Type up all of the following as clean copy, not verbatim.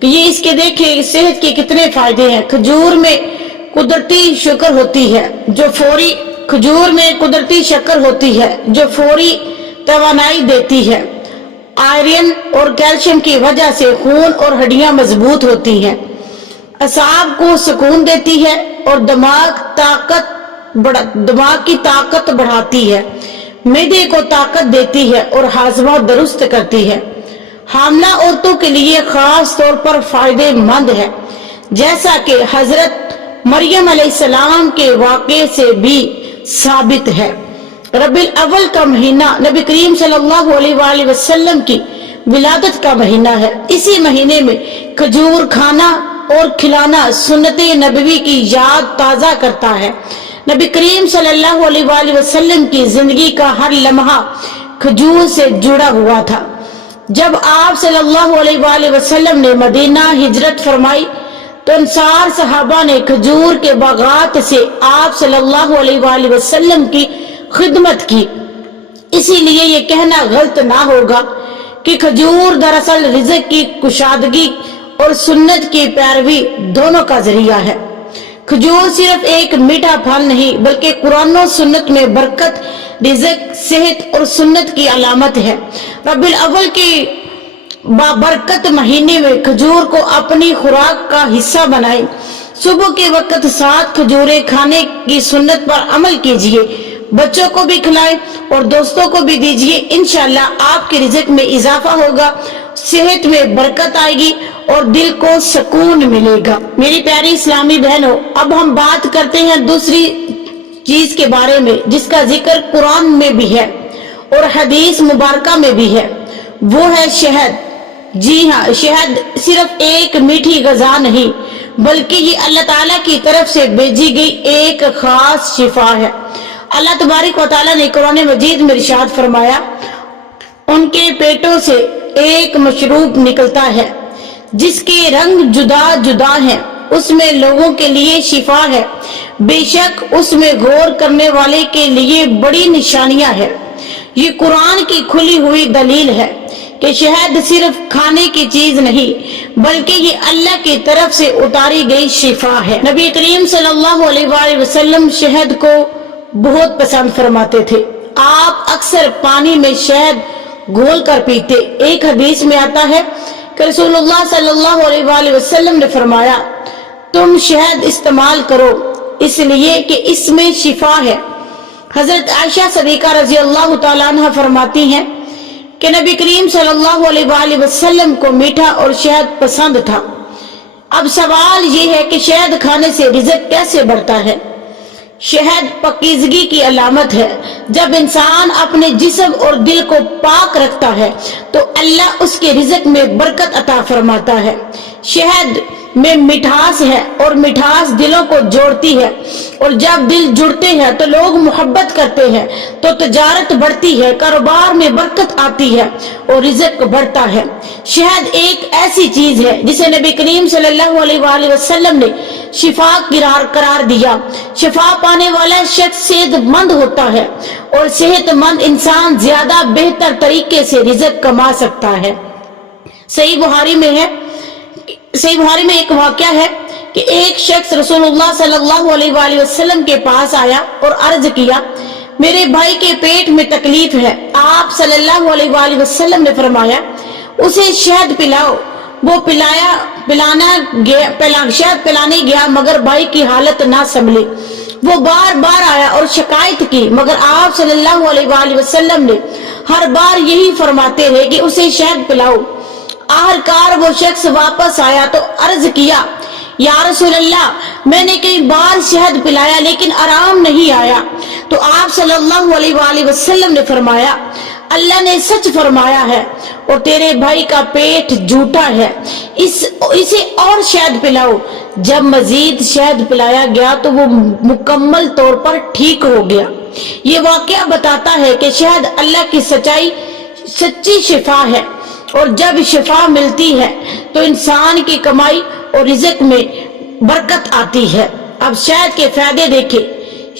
کہ یہ اس کے دیکھیں صحت کے کتنے فائدے ہیں۔ کھجور میں قدرتی شکر ہوتی ہے جو فوری توانائی دیتی ہے۔ آئرن اور کیلشیم کی وجہ سے خون اور ہڈیاں مضبوط ہوتی ہیں، اعصاب کو سکون دیتی ہے اور دماغ کی طاقت بڑھاتی ہے، معدے کو طاقت دیتی ہے اور ہاضمہ درست کرتی ہے۔ حاملہ عورتوں کے لیے خاص طور پر فائدہ مند ہے، جیسا کہ حضرت مریم علیہ السلام کے واقعے سے بھی ثابت ہے۔ ربیع الاول کا مہینہ نبی کریم صلی اللہ علیہ وآلہ وسلم کی ولادت کا مہینہ ہے۔ اسی مہینے میں کھجور کھانا اور کھلانا سنت نبوی کی یاد تازہ کرتا ہے۔ نبی کریم صلی اللہ علیہ وآلہ وسلم کی زندگی کا ہر لمحہ کھجور سے جڑا ہوا تھا۔ جب آپ صلی اللہ علیہ وآلہ وسلم نے مدینہ ہجرت فرمائی تو انصار صحابہ نے کھجور کے باغات سے آپ صلی اللہ علیہ وآلہ وسلم کی خدمت کی۔ اسی لیے یہ کہنا غلط نہ ہوگا کہ کھجور دراصل رزق کی کشادگی اور سنت کی پیروی دونوں کا ذریعہ ہے۔ کھجور صرف ایک میٹھا پھل نہیں بلکہ قرآن و سنت میں برکت، رزق، صحت اور سنت کی علامت ہے۔ ربیع الاول کے بابرکت مہینے میں کھجور کو اپنی خوراک کا حصہ بنائیں۔ صبح کے وقت 7 کھجوریں کھانے کی سنت پر عمل کیجیے، بچوں کو بھی کھلائیں اور دوستوں کو بھی دیجیے۔ انشاءاللہ آپ کے رزق میں اضافہ ہوگا، صحت میں برکت آئے گی اور دل کو سکون ملے گا۔ میری پیاری اسلامی بہنوں، اب ہم بات کرتے ہیں دوسری چیز کے بارے میں جس کا ذکر قرآن میں بھی ہے اور حدیث مبارکہ میں بھی ہے، وہ ہے شہد۔ جی ہاں، شہد صرف ایک میٹھی غذا نہیں بلکہ یہ اللہ تعالیٰ کی طرف سے بھیجی گئی ایک خاص شفا ہے۔ اللہ تبارک و تعالیٰ نے قرآن مجید میں ارشاد فرمایا، ان کے پیٹوں سے ایک مشروب نکلتا ہے جس کے رنگ جدا جدا ہیں، اس میں لوگوں کے لیے شفا ہے، بے شک اس میں غور کرنے والے کے لیے بڑی نشانیاں ہیں۔ یہ قرآن کی کھلی ہوئی دلیل ہے کہ شہد صرف کھانے کی چیز نہیں بلکہ یہ اللہ کی طرف سے اتاری گئی شفا ہے۔ نبی کریم صلی اللہ علیہ وآلہ وسلم شہد کو بہت پسند فرماتے تھے۔ آپ اکثر پانی میں شہد گھول کر پیتے۔ ایک حدیث میں آتا ہے کہ رسول اللہ صلی اللہ علیہ وآلہ وسلم نے فرمایا، تم شہد استعمال کرو اس لیے کہ اس میں شفا ہے۔ حضرت عائشہ صدیقہ رضی اللہ تعالیٰ عنہ فرماتی ہیں کہ نبی کریم صلی اللہ علیہ وآلہ وسلم کو میٹھا اور شہد پسند تھا۔ اب سوال یہ ہے کہ شہد کھانے سے رزق کیسے بڑھتا ہے؟ شہد پاکیزگی کی علامت ہے۔ جب انسان اپنے جسم اور دل کو پاک رکھتا ہے تو اللہ اس کے رزق میں برکت عطا فرماتا ہے۔ شہد میں مٹھاس ہے اور مٹھاس دلوں کو جوڑتی ہے، اور جب دل جڑتے ہیں تو لوگ محبت کرتے ہیں تو تجارت بڑھتی ہے، کاروبار میں برکت آتی ہے اور رزق بڑھتا ہے۔ شہد ایک ایسی چیز ہے جسے نبی کریم صلی اللہ علیہ وآلہ وسلم نے شفا قرار دیا۔ شفا پانے والا شخص صحت مند ہوتا ہے اور صحت مند انسان زیادہ بہتر طریقے سے رزق کما سکتا ہے۔ صحیح بخاری میں ایک واقعہ ہے کہ ایک شخص رسول اللہ صلی اللہ علیہ وآلہ وسلم کے پاس آیا اور عرض کیا، میرے بھائی کے پیٹ میں تکلیف ہے۔ آپ صلی اللہ علیہ وآلہ وسلم نے فرمایا، اسے شہد پلاؤ۔ وہ شہد پلانے گیا مگر بھائی کی حالت نہ سنبھلی۔ وہ بار بار آیا اور شکایت کی مگر آپ صلی اللہ علیہ وآلہ وسلم نے ہر بار یہی فرماتے رہے کہ اسے شہد پلاؤ۔ آخرکار وہ شخص واپس آیا تو عرض کیا، یا رسول اللہ، میں نے کئی بار شہد پلایا لیکن آرام نہیں آیا۔ تو آپ صلی اللہ علیہ وآلہ وسلم نے فرمایا، اللہ نے سچ فرمایا ہے اور تیرے بھائی کا پیٹ جھوٹا ہے، اسے اور شہد پلاؤ۔ جب مزید شہد پلایا گیا تو وہ مکمل طور پر ٹھیک ہو گیا۔ یہ واقعہ بتاتا ہے کہ شہد اللہ کی سچی شفا ہے، اور جب شفا ملتی ہے تو انسان کی کمائی اور رزق میں برکت آتی ہے۔ اب شہد کے فائدے دیکھیں۔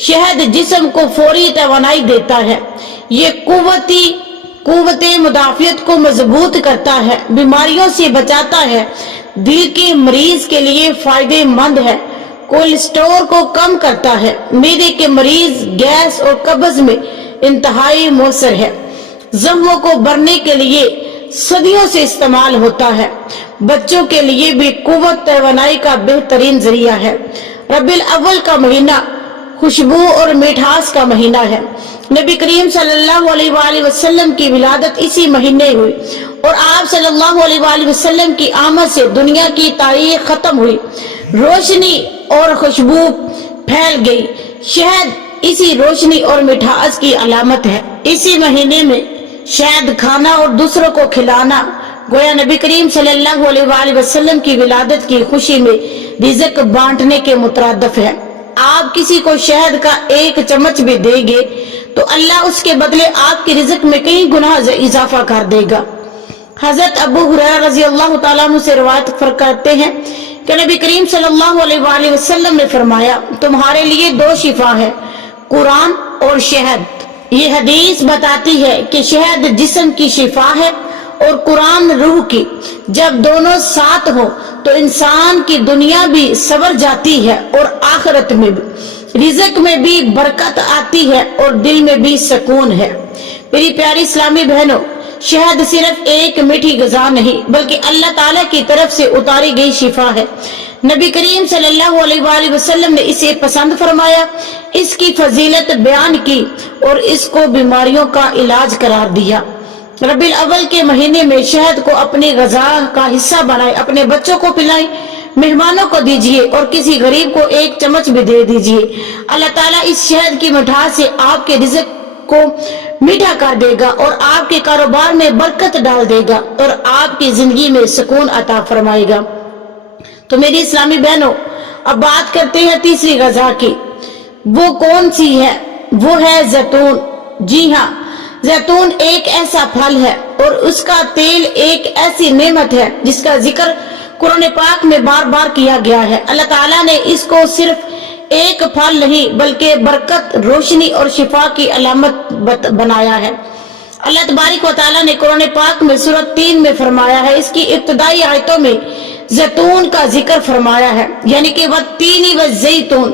شہد جسم کو فوری توانائی دیتا ہے، یہ قوت مدافعت کو مضبوط کرتا ہے، بیماریوں سے بچاتا ہے، دل کے مریض کے لیے فائدہ مند ہے، کولیسٹرول کو کم کرتا ہے، معدے کے مریض گیس اور قبض میں انتہائی مؤثر ہے، زخموں کو بھرنے کے لیے صدیوں سے استعمال ہوتا ہے، بچوں کے لیے بھی قوت توانائی کا بہترین ذریعہ ہے۔ ربیع الاول کا مہینہ خوشبو اور مٹھاس کا مہینہ ہے۔ نبی کریم صلی اللہ علیہ وآلہ وسلم کی ولادت اسی مہینے ہوئی اور آپ صلی اللہ علیہ وآلہ وسلم کی آمد سے دنیا کی تاریخ ختم ہوئی، روشنی اور خوشبو پھیل گئی۔ شہد اسی روشنی اور مٹھاس کی علامت ہے۔ اسی مہینے میں شہد کھانا اور دوسروں کو کھلانا گویا نبی کریم صلی اللہ علیہ وآلہ وسلم کی ولادت کی خوشی میں رزق بانٹنے کے مترادف ہے۔ آپ کسی کو شہد کا ایک چمچ بھی دیں گے تو اللہ اس کے بدلے آپ کے رزق میں کئی گنا اضافہ کر دے گا۔ حضرت ابو ہریرہ رضی اللہ تعالیٰ عنہ سے روایت کرتے ہیں کہ نبی کریم صلی اللہ علیہ وآلہ وسلم نے فرمایا، تمہارے لیے دو شفا ہے، قرآن اور شہد۔ یہ حدیث بتاتی ہے کہ شہد جسم کی شفا ہے اور قرآن روح کی۔ جب دونوں ساتھ ہوں تو انسان کی دنیا بھی سنور جاتی ہے اور آخرت میں بھی، رزق میں بھی برکت آتی ہے اور دل میں بھی سکون ہے۔ میری پیاری اسلامی بہنوں، شہد صرف ایک میٹھی غذا نہیں بلکہ اللہ تعالیٰ کی طرف سے اتاری گئی شفا ہے۔ نبی کریم صلی اللہ علیہ وآلہ وسلم نے اسے پسند فرمایا، اس کی فضیلت بیان کی اور اس کو بیماریوں کا علاج قرار دیا۔ ربیع الاول کے مہینے میں شہد کو اپنی غذا کا حصہ بنائیں، اپنے بچوں کو پلائیں، مہمانوں کو دیجیے اور کسی غریب کو ایک چمچ بھی دے دیجیے۔ اللہ تعالیٰ اس شہد کی مٹھاس سے آپ کے رزق کو میٹھا کر دے گا اور آپ کے کاروبار میں برکت ڈال دے گا اور آپ کی زندگی میں سکون عطا فرمائے گا۔ تو میری اسلامی بہنوں، اب بات کرتے ہیں تیسری غذا کی۔ وہ کون سی ہے؟ وہ ہے زیتون۔ جی ہاں، زیتون ایک ایسا پھل ہے اور اس کا تیل ایک ایسی نعمت ہے جس کا ذکر قرآن پاک میں بار بار کیا گیا ہے۔ اللہ تعالیٰ نے اس کو صرف ایک پھل نہیں بلکہ برکت، روشنی اور شفا کی علامت بنایا ہے۔ اللہ تبارک و تعالیٰ نے قرآن پاک میں سورۃ 3 میں فرمایا ہے، اس کی ابتدائی آیتوں میں زیتون کا ذکر فرمایا ہے، یعنی کہ والتین والزیتون،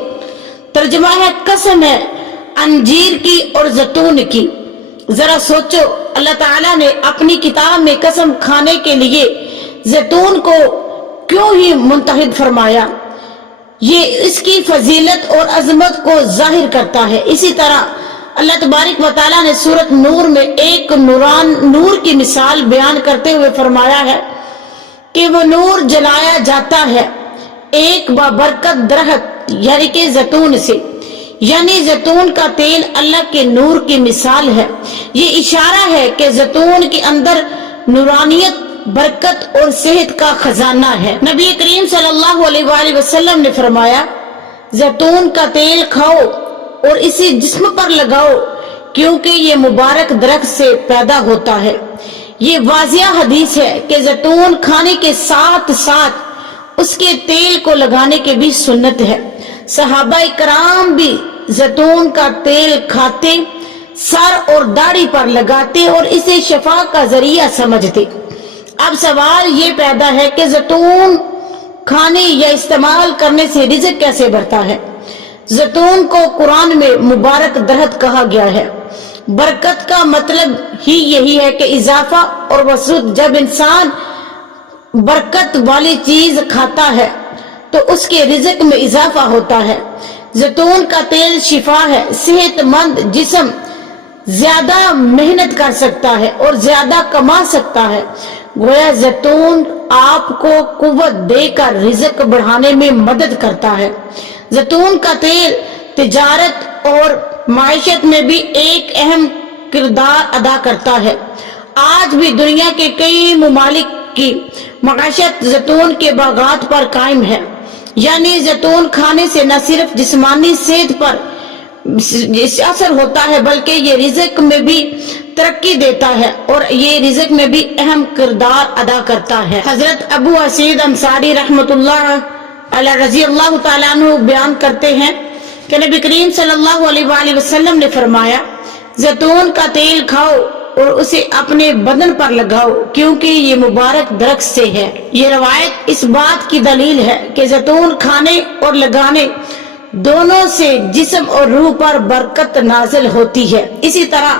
ترجمہ ہے قسم ہے انجیر کی اور زیتون کی۔ ذرا سوچو، اللہ تعالیٰ نے اپنی کتاب میں قسم کھانے کے لیے زیتون کو کیوں ہی منتخب فرمایا؟ یہ اس کی فضیلت اور عظمت کو ظاہر کرتا ہے۔ اسی طرح اللہ تبارک و تعالیٰ نے سورۃ نور میں ایک نور کی مثال بیان کرتے ہوئے فرمایا ہے کہ وہ نور جلایا جاتا ہے ایک بابرکت درخت یعنی کہ زیتون سے، یعنی زیتون کا تیل اللہ کے نور کی مثال ہے۔ یہ اشارہ ہے کہ زیتون کے اندر نورانیت، برکت اور صحت کا خزانہ ہے۔ نبی کریم صلی اللہ علیہ وآلہ وسلم نے فرمایا، زیتون کا تیل کھاؤ اور اسے جسم پر لگاؤ کیونکہ یہ مبارک درخت سے پیدا ہوتا ہے۔ یہ واضح حدیث ہے کہ زیتون کھانے کے ساتھ ساتھ اس کے تیل کو لگانے کے بھی سنت ہے۔ صحابہ کرام بھی زیتون کا تیل کھاتے، سر اور داڑھی پر لگاتے اور اسے شفا کا ذریعہ سمجھتے۔ اب سوال یہ پیدا ہے کہ زیتون کھانے یا استعمال کرنے سے رزق کیسے بڑھتا ہے؟ زیتون کو قرآن میں مبارک درخت کہا گیا ہے۔ برکت کا مطلب ہی یہی ہے کہ اضافہ اور وسعت۔ جب انسان برکت والی چیز کھاتا ہے تو اس کے رزق میں اضافہ ہوتا ہے۔ زیتون کا تیل شفا ہے۔ صحت مند جسم زیادہ محنت کر سکتا ہے اور زیادہ کما سکتا ہے۔ گویا زیتون آپ کو قوت دے کر رزق بڑھانے میں مدد کرتا ہے۔ زیتون کا تیل تجارت اور معیشت میں بھی ایک اہم کردار ادا کرتا ہے۔ آج بھی دنیا کے کئی ممالک کی معیشت زیتون کے باغات پر قائم ہے۔ یعنی زیتون کھانے سے نہ صرف جسمانی صحت پر اثر ہوتا ہے بلکہ یہ رزق میں بھی ترقی دیتا ہے اور یہ رزق میں بھی اہم کردار ادا کرتا ہے۔ حضرت ابو اسید انصاری رحمۃ اللہ علیہ رضی اللہ تعالیٰ عنہ بیان کرتے ہیں کہ نبی کریم صلی اللہ علیہ وآلہ وسلم نے فرمایا، زیتون کا تیل کھاؤ اور اسے اپنے بدن پر لگاؤ کیونکہ یہ مبارک درخت سے ہے۔ یہ روایت اس بات کی دلیل ہے کہ زیتون کھانے اور لگانے دونوں سے جسم اور روح پر برکت نازل ہوتی ہے۔ اسی طرح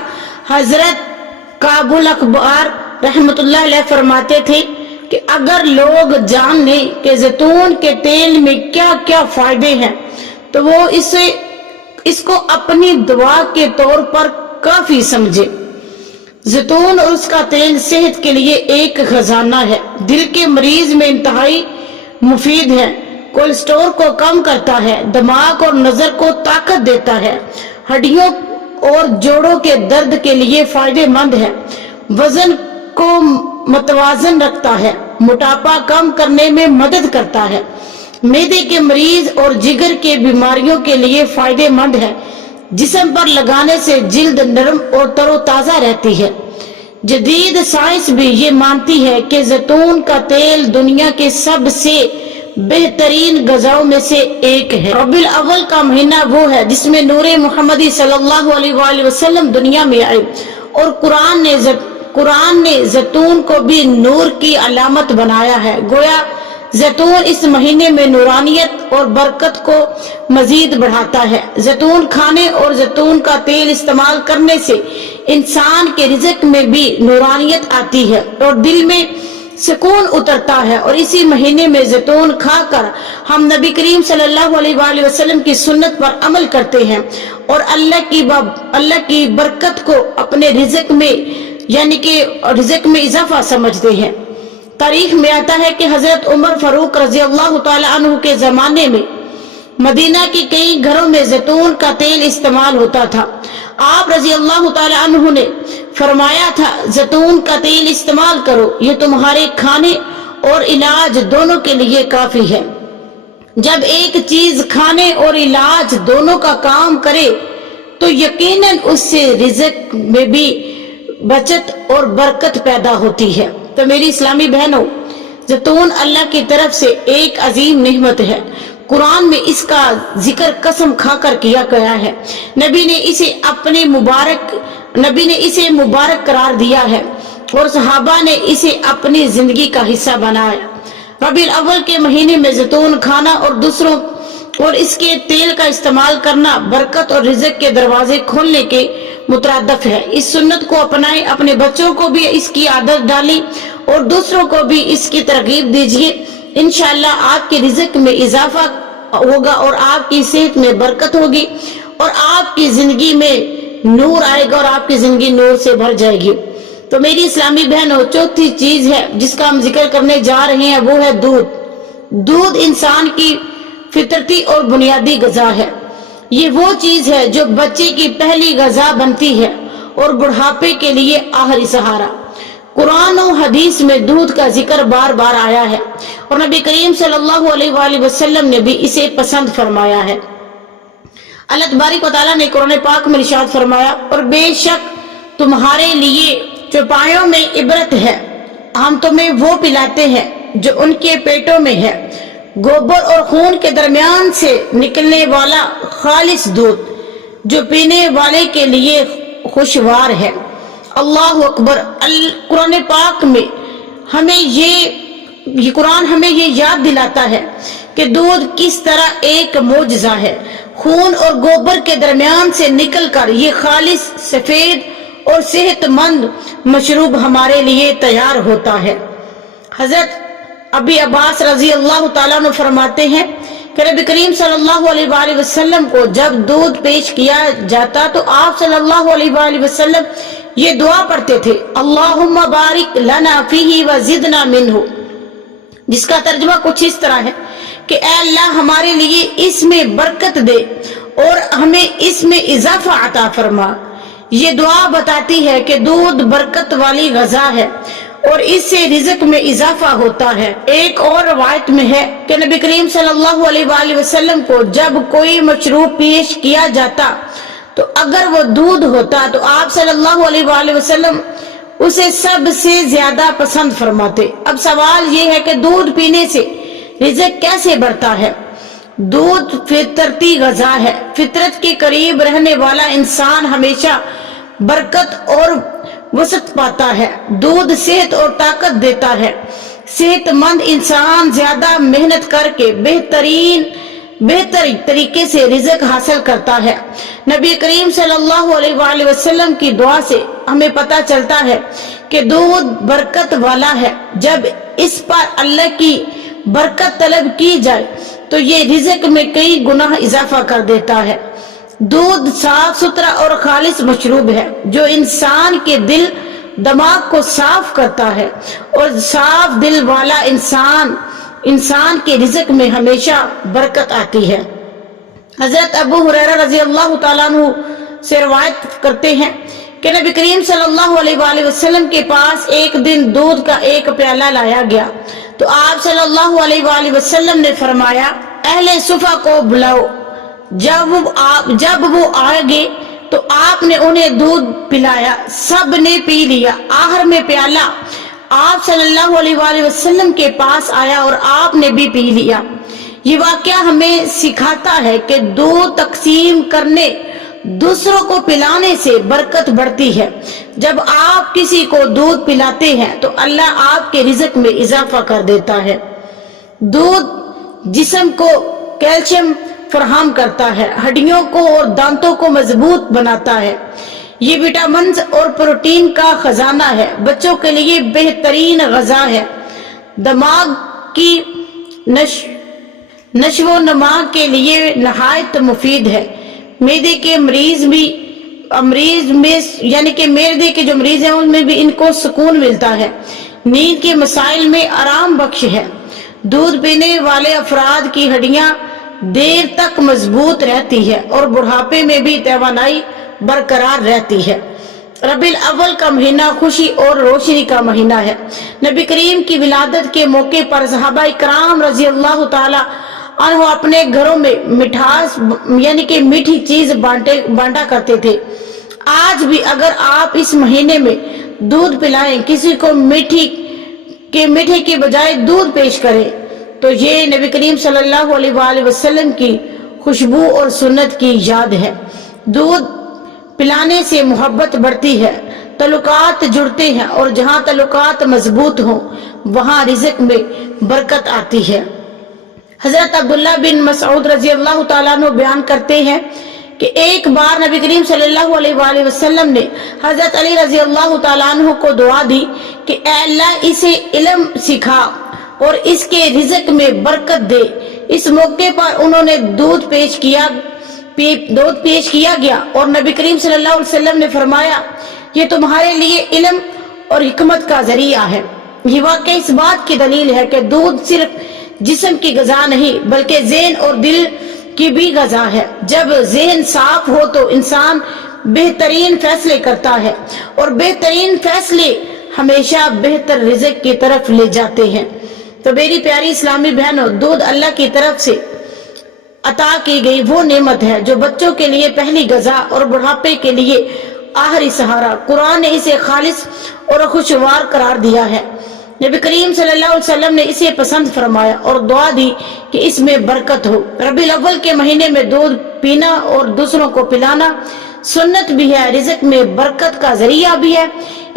حضرت کعب الاحبار رحمۃ اللہ علیہ فرماتے تھے کہ اگر لوگ جان لیں کہ زیتون کے تیل میں کیا کیا فائدے ہیں تو وہ اس کو اپنی دعا کے طور پر کافی سمجھے۔ زیتون اور اس کا تیل صحت کے لیے ایک خزانہ ہے، دل کے مریض میں انتہائی مفید ہے، کولیسٹرول کو کم کرتا ہے، دماغ اور نظر کو طاقت دیتا ہے، ہڈیوں اور جوڑوں کے درد کے لیے فائدہ مند ہے، وزن کو متوازن رکھتا ہے، موٹاپا کم کرنے میں مدد کرتا ہے، معدے کے مریض اور جگر کے بیماریوں کے لیے فائدہ مند ہے، جسم پر لگانے سے جلد نرم اور تر و تازہ رہتی ہے۔ جدید سائنس بھی یہ مانتی ہے کہ زیتون کا تیل دنیا کے سب سے بہترین غذاؤں میں سے ایک ہے۔ ربیع الاول کا مہینہ وہ ہے جس میں نور محمدی صلی اللہ علیہ وآلہ وسلم دنیا میں آئے، اور قرآن نے زیتون کو بھی نور کی علامت بنایا ہے۔ گویا زیتون اس مہینے میں نورانیت اور برکت کو مزید بڑھاتا ہے۔ زیتون کھانے اور زیتون کا تیل استعمال کرنے سے انسان کے رزق میں بھی نورانیت آتی ہے اور دل میں سکون اترتا ہے، اور اسی مہینے میں زیتون کھا کر ہم نبی کریم صلی اللہ علیہ وآلہ وسلم کی سنت پر عمل کرتے ہیں اور اللہ کی برکت کو اپنے رزق میں یعنی کہ رزق میں اضافہ سمجھتے ہیں۔ تاریخ میں آتا ہے کہ حضرت عمر فاروق رضی اللہ تعالی عنہ کے زمانے میں مدینہ کے کئی گھروں میں زیتون کا تیل استعمال ہوتا تھا۔ آپ رضی اللہ تعالی عنہ نے فرمایا تھا، زیتون کا تیل استعمال کرو، یہ تمہارے کھانے اور علاج دونوں کے لیے کافی ہے۔ جب ایک چیز کھانے اور علاج دونوں کا کام کرے تو یقیناً اس سے رزق میں بھی بچت اور برکت پیدا ہوتی ہے۔ تو میری اسلامی بہنوں، زیتون اللہ کی طرف سے ایک عظیم نعمت ہے۔ قرآن میں اس کا ذکر قسم کھا کر کیا گیا ہے۔ نبی نے اسے مبارک قرار دیا ہے اور صحابہ نے اسے اپنی زندگی کا حصہ بنایا۔ ربیع الاول کے مہینے میں زیتون کھانا اور اس کے تیل کا استعمال کرنا برکت اور رزق کے دروازے کھولنے کے مترادف ہے۔ اس سنت کو اپنائیں، اپنے بچوں کو بھی اس کی عادت ڈالیں اور دوسروں کو بھی اس کی ترغیب دیجیے۔ انشاءاللہ آپ کے رزق میں اضافہ ہوگا اور آپ کی صحت میں برکت ہوگی اور آپ کی زندگی میں نور آئے گا اور آپ کی زندگی نور سے بھر جائے گی۔ تو میری اسلامی بہنوں، چوتھی چیز ہے جس کا ہم ذکر کرنے جا رہے ہیں وہ ہے دودھ۔ دودھ انسان کی فطرتی اور بنیادی غذا ہے۔ یہ وہ چیز ہے جو بچے کی پہلی غذا بنتی ہے اور بڑھاپے کے لیے آخری سہارا۔ قرآن و حدیث میں دودھ کا ذکر بار بار آیا ہے اور نبی کریم صلی اللہ علیہ وآلہ وسلم نے بھی اسے پسند فرمایا ہے۔ اللہ تبارک و تعالیٰ نے قرآن پاک میں ارشاد فرمایا، اور بے شک تمہارے لیے چوپایوں میں عبرت ہے، ہم تمہیں وہ پلاتے ہیں جو ان کے پیٹوں میں ہے، گوبر اور خون کے درمیان سے نکلنے والا خالص دودھ جو پینے والے کے لیے خوشگوار ہے۔ اللہ اکبر۔ قرآن پاک میں قرآن ہمیں یہ یاد دلاتا ہے کہ دودھ کس طرح ایک معجزہ ہے۔ خون اور گوبر کے درمیان سے نکل کر یہ خالص، سفید اور صحت مند مشروب ہمارے لیے تیار ہوتا ہے۔ حضرت ابی عباس رضی اللہ تعالیٰ عنہ فرماتے ہیں کہ نبی کریم صلی اللہ علیہ وآلہ وسلم کو جب دودھ پیش کیا جاتا تو آپ صلی اللہ علیہ وآلہ وسلم یہ دعا پڑھتے تھے، اللہم بارک لنا فیہ وزدنا منہ، جس کا ترجمہ کچھ اس طرح ہے کہ اے اللہ ہمارے لیے اس میں برکت دے اور ہمیں اس میں اضافہ عطا فرما۔ یہ دعا بتاتی ہے کہ دودھ برکت والی غذا ہے اور اس سے رزق میں اضافہ ہوتا ہے۔ ایک اور روایت میں ہے کہ نبی کریم صلی اللہ علیہ وآلہ وسلم کو جب کوئی مشروب پیش کیا جاتا تو اگر وہ دودھ ہوتا تو آپ صلی اللہ علیہ وآلہ وسلم اسے سب سے زیادہ پسند فرماتے۔ اب سوال یہ ہے کہ دودھ پینے سے رزق کیسے بڑھتا ہے؟ دودھ فطرتی غذا ہے۔ فطرت کے قریب رہنے والا انسان ہمیشہ برکت اور وسعت پاتا ہے۔ دودھ صحت اور طاقت دیتا ہے۔ صحت مند انسان زیادہ محنت کر کے بہتر طریقے سے رزق حاصل کرتا ہے۔ نبی کریم صلی اللہ علیہ وآلہ وسلم کی دعا سے ہمیں پتہ چلتا ہے کہ دودھ برکت والا ہے۔ جب اس پر اللہ کی برکت طلب کی جائے تو یہ رزق میں کئی گنا اضافہ کر دیتا ہے۔ دودھ صاف ستھرا اور خالص مشروب ہے جو انسان کے دل دماغ کو صاف کرتا ہے، اور صاف دل والا انسان کے رزق میں ہمیشہ برکت آتی ہے۔ حضرت ابو ہریرہ رضی اللہ تعالیٰ عنہ سے روایت کرتے ہیں کہ نبی کریم صلی اللہ علیہ وآلہ وسلم کے پاس ایک دن دودھ کا ایک پیالہ لایا گیا تو آپ صلی اللہ علیہ وآلہ وسلم نے فرمایا، اہل صفہ کو بلاؤ۔ جب وہ آئے گے تو آپ نے انہیں دودھ پلایا، سب نے پی لیا۔ آخر میں پیالہ آپ صلی اللہ علیہ وآلہ وسلم کے پاس آیا اور آپ نے بھی پی لیا۔ یہ واقعہ ہمیں سکھاتا ہے کہ دودھ تقسیم کرنے، دوسروں کو پلانے سے برکت بڑھتی ہے۔ جب آپ کسی کو دودھ پلاتے ہیں تو اللہ آپ کے رزق میں اضافہ کر دیتا ہے۔ دودھ جسم کو کیلشیم فراہم کرتا ہے، ہڈیوں کو اور دانتوں کو مضبوط بناتا ہے۔ یہ وٹامنز اور پروٹین کا خزانہ ہے، بچوں کے لیے بہترین غذا ہے، دماغ کی نشو و نما کے لیے نہایت مفید ہے۔ معدے کے مریض میں یعنی کہ معدے کے جو مریض ہیں ان میں بھی ان کو سکون ملتا ہے۔ نیند کے مسائل میں آرام بخش ہے۔ دودھ پینے والے افراد کی ہڈیاں دیر تک مضبوط رہتی ہے اور بڑھاپے میں بھی توانائی برقرار رہتی ہے۔ ربیع الاول کا مہینہ خوشی اور روشنی کا مہینہ ہے۔ نبی کریم کی ولادت کے موقع پر صحابہ کرام رضی اللہ تعالی عنہ اپنے گھروں میں مٹھاس یعنی کہ میٹھی چیز بانٹا کرتے تھے۔ آج بھی اگر آپ اس مہینے میں دودھ پلائیں، کسی کو میٹھے کے بجائے دودھ پیش کریں تو یہ نبی کریم صلی اللہ علیہ وآلہ وسلم کی خوشبو اور سنت کی یاد ہے۔ دودھ پلانے سے محبت بڑھتی ہے، تعلقات جڑتے ہیں، اور جہاں تعلقات مضبوط ہوں وہاں رزق میں برکت آتی ہے۔ حضرت عبداللہ بن مسعود رضی اللہ تعالیٰ عنہ بیان کرتے ہیں کہ ایک بار نبی کریم صلی اللہ علیہ وآلہ وسلم نے حضرت علی رضی اللہ تعالیٰ عنہ کو دعا دی کہ اے اللہ اسے علم سکھا اور اس کے رزق میں برکت دے۔ اس موقع پر انہوں نے دودھ پیش کیا گیا اور نبی کریم صلی اللہ علیہ وسلم نے فرمایا، یہ تمہارے لیے علم اور حکمت کا ذریعہ ہے۔ یہ واقعہ اس بات کی دلیل ہے کہ دودھ صرف جسم کی غذا نہیں بلکہ ذہن اور دل کی بھی غذا ہے۔ جب ذہن صاف ہو تو انسان بہترین فیصلے کرتا ہے، اور بہترین فیصلے ہمیشہ بہتر رزق کی طرف لے جاتے ہیں۔ تو میری پیاری اسلامی بہنوں، دودھ اللہ کی طرف سے عطا کی گئی وہ نعمت ہے جو بچوں کے لیے پہلی غذا اور بڑھاپے کے لیے آخری سہارا۔ قرآن نے اسے خالص اور خوشگوار قرار دیا ہے۔ نبی کریم صلی اللہ علیہ وسلم نے اسے پسند فرمایا اور دعا دی کہ اس میں برکت ہو۔ ربیع الاول کے مہینے میں دودھ پینا اور دوسروں کو پلانا سنت بھی ہے، رزق میں برکت کا ذریعہ بھی ہے۔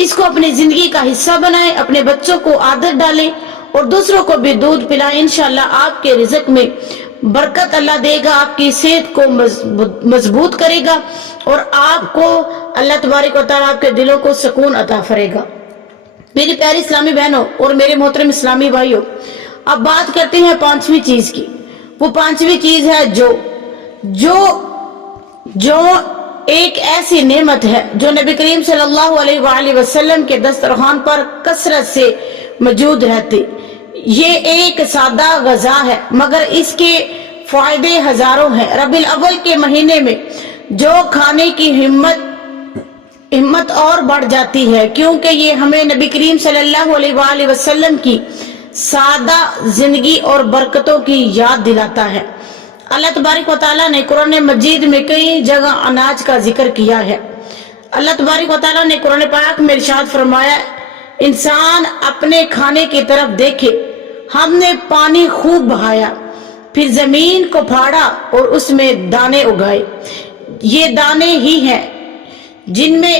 اس کو اپنی زندگی کا حصہ بنائیں، اپنے بچوں کو عادت ڈالیں اور دوسروں کو بھی دودھ پلائیں۔ انشاءاللہ آپ کے رزق میں برکت اللہ دے گا، آپ کی صحت کو مضبوط کرے گا، اور آپ کو اللہ تبارک و تعالیٰ آپ کے دلوں کو سکون عطا فرمائے گا۔ میری پیاری اسلامی بہنوں اور میرے محترم اسلامی بھائیوں، اب بات کرتے ہیں پانچویں چیز کی۔ وہ پانچویں چیز ہے جو ایک ایسی نعمت ہے جو نبی کریم صلی اللہ علیہ وآلہ وسلم کے دسترخوان پر کثرت سے موجود رہتی۔ یہ ایک سادہ غذا ہے مگر اس کے فائدے ہزاروں ہیں۔ ربیع الاول کے مہینے میں جو کھانے کی ہمت اور بڑھ جاتی ہے، کیونکہ یہ ہمیں نبی کریم صلی اللہ علیہ وآلہ وسلم کی سادہ زندگی اور برکتوں کی یاد دلاتا ہے۔ اللہ تبارک و تعالیٰ نے قرآن مجید میں کئی جگہ اناج کا ذکر کیا ہے۔ اللہ تبارک و تعالیٰ نے قرآن پاک میں ارشاد فرمایا، انسان اپنے کھانے کی طرف دیکھے، ہم نے پانی خوب بہایا، پھر زمین کو پھاڑا اور اس میں دانے اگائے۔ یہ دانے ہی ہیں جن میں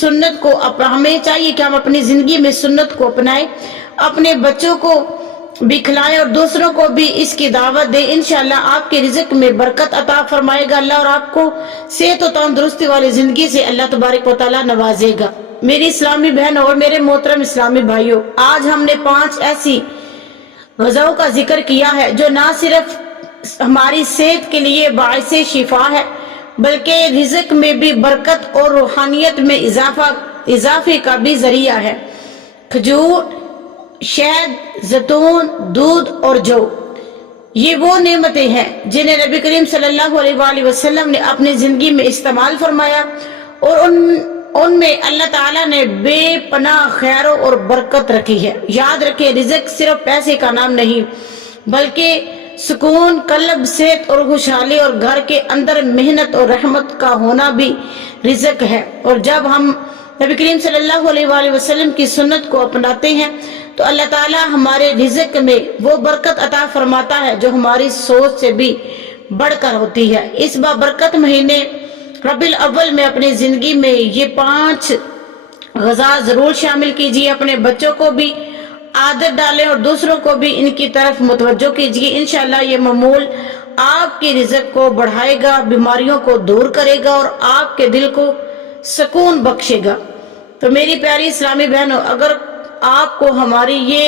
سنت کو ہمیں چاہیے کہ ہم اپنی زندگی میں سنت کو اپنائیں، اپنے بچوں کو بھی کھلائیں اور دوسروں کو بھی اس کی دعوت دیں۔ انشاءاللہ آپ کے رزق میں برکت عطا فرمائے گا اللہ، اور آپ کو صحت و تندرستی والی زندگی سے اللہ تبارک و تعالیٰ نوازے گا۔ میری اسلامی بہنوں اور میرے محترم اسلامی بھائیوں، آج ہم نے 5 ایسی غذاؤں کا ذکر کیا ہے جو نہ صرف ہماری صحت کے لیے باعث شفا ہے بلکہ رزق میں بھی برکت اور روحانیت میں اضافے کا بھی ذریعہ ہے۔ کھجور، شہد، زیتون، دودھ اور جو، یہ وہ نعمتیں ہیں جنہیں نبی کریم صلی اللہ علیہ وآلہ وسلم نے اپنی زندگی میں استعمال فرمایا، اور ان میں اللہ تعالیٰ نے بے پناہ خیر اور برکت رکھی ہے۔ یاد رکھیں، رزق صرف پیسے کا نام نہیں بلکہ سکون، قلب، صحت اور خوشحالی اور گھر کے اندر محنت اور رحمت کا ہونا بھی رزق ہے۔ اور جب ہم نبی کریم صلی اللہ علیہ وآلہ وسلم کی سنت کو اپناتے ہیں تو اللہ تعالیٰ ہمارے رزق میں وہ برکت عطا فرماتا ہے جو ہماری سوچ سے بھی بڑھ کر ہوتی ہے۔ اس بابرکت مہینے ربیع الاول میں اپنی زندگی میں یہ 5 غذا ضرور شامل کیجیے، اپنے بچوں کو بھی عادت ڈالیں اور دوسروں کو بھی ان کی طرف متوجہ کیجیے۔ انشاءاللہ یہ معمول آپ کی رزق کو بڑھائے گا، بیماریوں کو دور کرے گا اور آپ کے دل کو سکون بخشے گا۔ تو میری پیاری اسلامی بہنوں، اگر آپ کو ہماری یہ